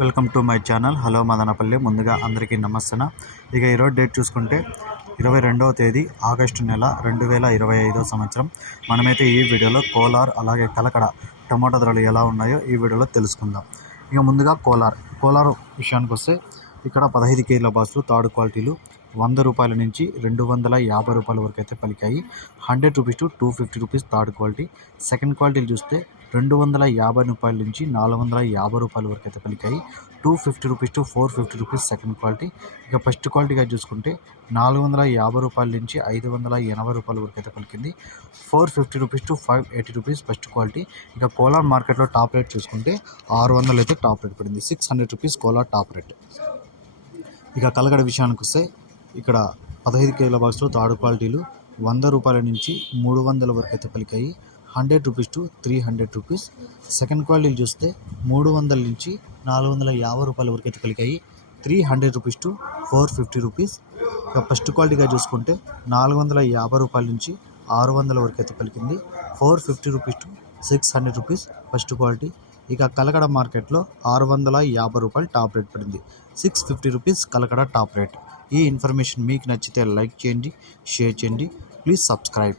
Welcome to my channel. Hello Madanapalle. ముందుగా అందరికీ నమస్తన. ఇక ఈరోజు డేట్ చూసుకుంటే ఇరవై రెండవ తేదీ ఆగస్టు నెల రెండు వేల ఇరవై ఐదో సంవత్సరం. మనమైతే ఈ వీడియోలో కోలార్ అలాగే కలకడ టమాటా ధరలు ఎలా ఉన్నాయో ఈ వీడియోలో తెలుసుకుందాం. ఇక ముందుగా కోలార్. కోలార్ విషయానికి వస్తే ఇక్కడ పదహైదు కేజీల బస్సులు థర్డ్ క్వాలిటీలు వంద రూపాయల నుంచి రెండు వందల యాభై రూపాయల వరకు అయితే పలికాయి. Hundred rupees to two fifty rupees third quality. Second క్వాలిటీలు చూస్తే రెండు వందల యాభై రూపాయల నుంచి నాలుగు వందల యాభై రూపాయల వరకు అయితే పలికాయి. Two fifty rupees to four fifty rupees second quality ఇక ఫస్ట్ క్వాలిటీగా చూసుకుంటే నాలుగు వందల యాభై రూపాయల నుంచి ఐదు వందల ఎనభై రూపాయల వరకు అయితే పలికింది. Four fifty rupees to five eighty rupees first quality ఇక కోలార్ మార్కెట్లో టాప్ రేట్ చూసుకుంటే ఆరు వందలు అయితే టాప్ రేట్ పడింది. Six hundred rupees Kolar top rate ఇక కలగడ విషయానికి వస్తే ఇక్కడ పదహైదు కేజీల బాక్స్లో థర్డ్ క్వాలిటీలు వంద రూపాయల నుంచి మూడు వందల వరకు అయితే పలికాయి. Hundred rupees to three hundred rupees. Second క్వాలిటీలు చూస్తే మూడు వందల నుంచి నాలుగు వందల యాభై రూపాయల వరకు అయితే కలిగాయి. Three hundred rupees to four fifty rupees. ఇక ఫస్ట్ క్వాలిటీగా చూసుకుంటే నాలుగు వందల యాభై రూపాయల నుంచి ఆరు వందల వరకు అయితే పలికింది four fifty rupees to six hundred rupees first quality. ఇక కలకడ మార్కెట్లో ఆరు వందల యాభై రూపాయలు టాప్ రేట్ పడింది. Six fifty rupees Kalakada top rate. ఈ ఇన్ఫర్మేషన్ మీకు నచ్చితే లైక్ చేయండి షేర్ చేయండి. Please subscribe.